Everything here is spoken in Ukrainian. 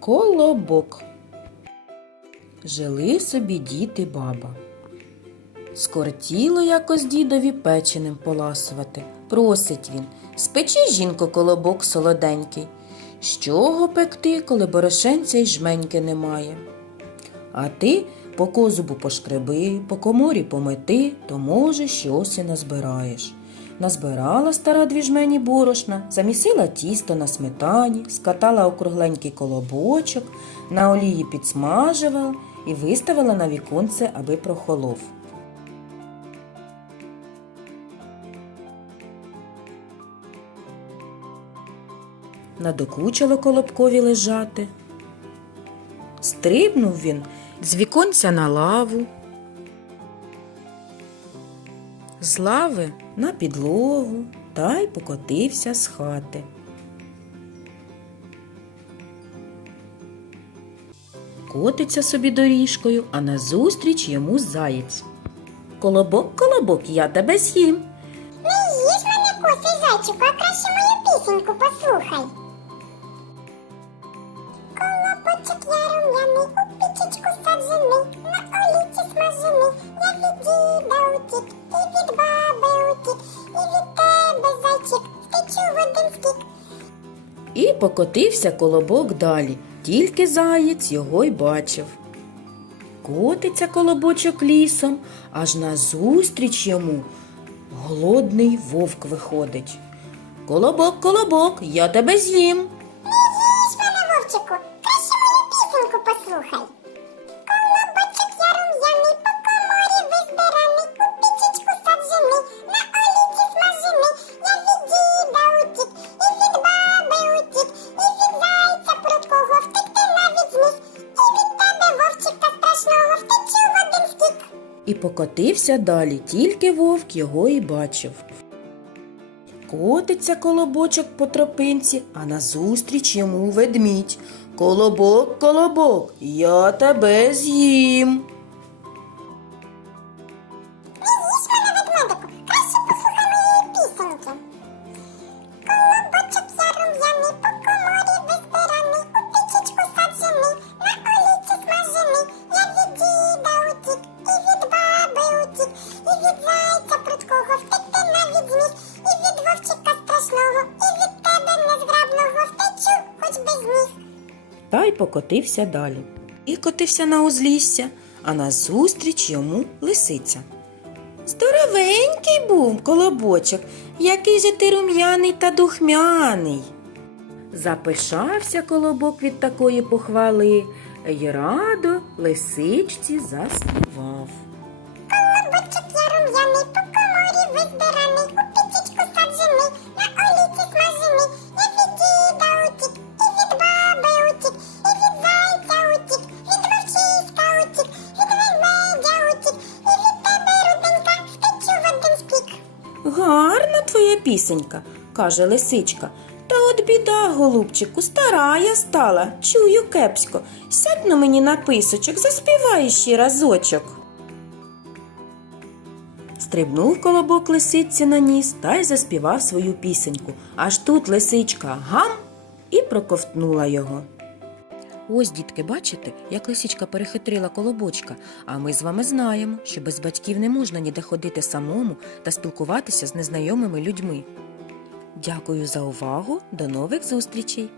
Колобок. Жили собі дід і баба. Скортіло якось дідові печеним поласувати. Просить він, спечи жінко колобок солоденький. З чого пекти, коли борошенця й жменьки немає? А ти по козубу пошкреби, по коморі помети, то може щось і назбираєш. Назбирала стара дві жмені борошна, замісила тісто на сметані, скатала округленький колобочок, на олії підсмажувала і виставила на віконце, аби прохолов. Надокучило колобкові лежати. Стрибнув він з віконця на лаву, з лави на підлогу та й покотився з хати. Котиться собі доріжкою, а назустріч йому заєць. Колобок, колобок, я тебе з'їм. Не їж мене косий зайчику, а краще мою пісеньку послухай. Колобочок я І покотився колобок далі, тільки заєць його й бачив. Котиться колобочок лісом, аж назустріч йому голодний вовк виходить. Колобок, колобок, я тебе з'їм. І покотився далі, тільки вовк його і бачив. Котиться колобочок по тропинці, а назустріч йому ведмідь. Колобок, колобок, я тебе з'їм. Та й покотився далі. І котився на узлісся, а назустріч йому лисиця. Здоровенький був колобочок, який же ти рум'яний та духмяний. Запишався колобок від такої похвали, й радо лисичці заспівав. Колобочок я рум'яний, Гарна твоя пісенька, каже лисичка. Та от біда, голубчику, стара я стала, чую кепсько. Сядь на мені на писочок, заспівай ще разочок. Стрибнув колобок лисиці на ніс та й заспівав свою пісеньку. Аж тут лисичка гам і проковтнула його. Ось, дітки, бачите, як лисичка перехитрила колобочка, а ми з вами знаємо, що без батьків не можна ніде ходити самому та спілкуватися з незнайомими людьми. Дякую за увагу, до нових зустрічей!